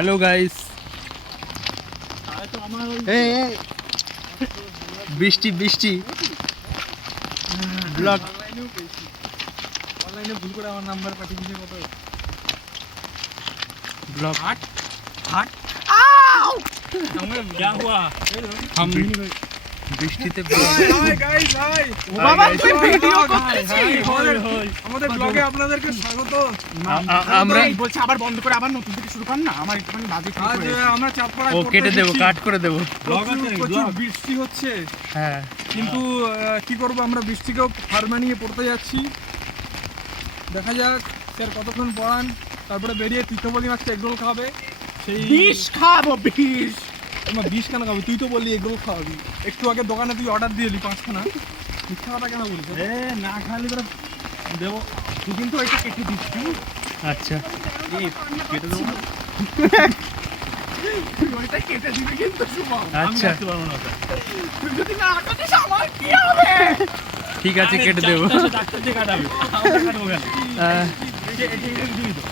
Hello guys, বৃষ্টি বৃষ্টি blog অনলাইনে ভুল করে আমার নাম্বার পাঠিয়ে দিয়েছে কত ब्लॉग हट हट क्या हुआ हम বৃষ্টিতে গাইস হাই বাবা তুই ভিডিও করতেছিস আমাদের ব্লগে আপনাদেরকে স্বাগত। আমরা বলছি আবার বন্ধ করে আবার নতুন থেকে শুরু কর না, আমার একটুখানি বাজে আজ আমরা চাঁদপাড়ায় ও কেটে দেবো, কাট করে দেবো। প্রচুর বৃষ্টি হচ্ছে, হ্যাঁ কিন্তু কি করব, আমরা বৃষ্টিকেও হার মানিয়ে পড়তে যাচ্ছি। দেখা যাক স্যার কতক্ষণ পড়ান, তারপরে বেরিয়ে তীর্থপল্লী মাছটা এগরোল খাবে। সেই বিষ খাবো বিষ। আমার 20 খানা খাবি, তুই তো বললি এগরোল খাওয়াবি। একটু আগে দোকানে তুই অর্ডার দিয়ে এলি 5 খানা, মিথ্যা কথা কেন বলছিস? না খালি করে দেবো, তুই কিন্তু ওইটা কেটে দিচ্ছি। আচ্ছা কেটে দেবো না? তুই ওইটা কেটে দিবি কিন্তু শুভম। আচ্ছা তুই যদি না কাটিস আমার কি হবে? ঠিক আছে, কেটে দেবো। ডাক্তার যে কাটাবে আমরা কাটবো কেন? আহ, এটা দিবি তো।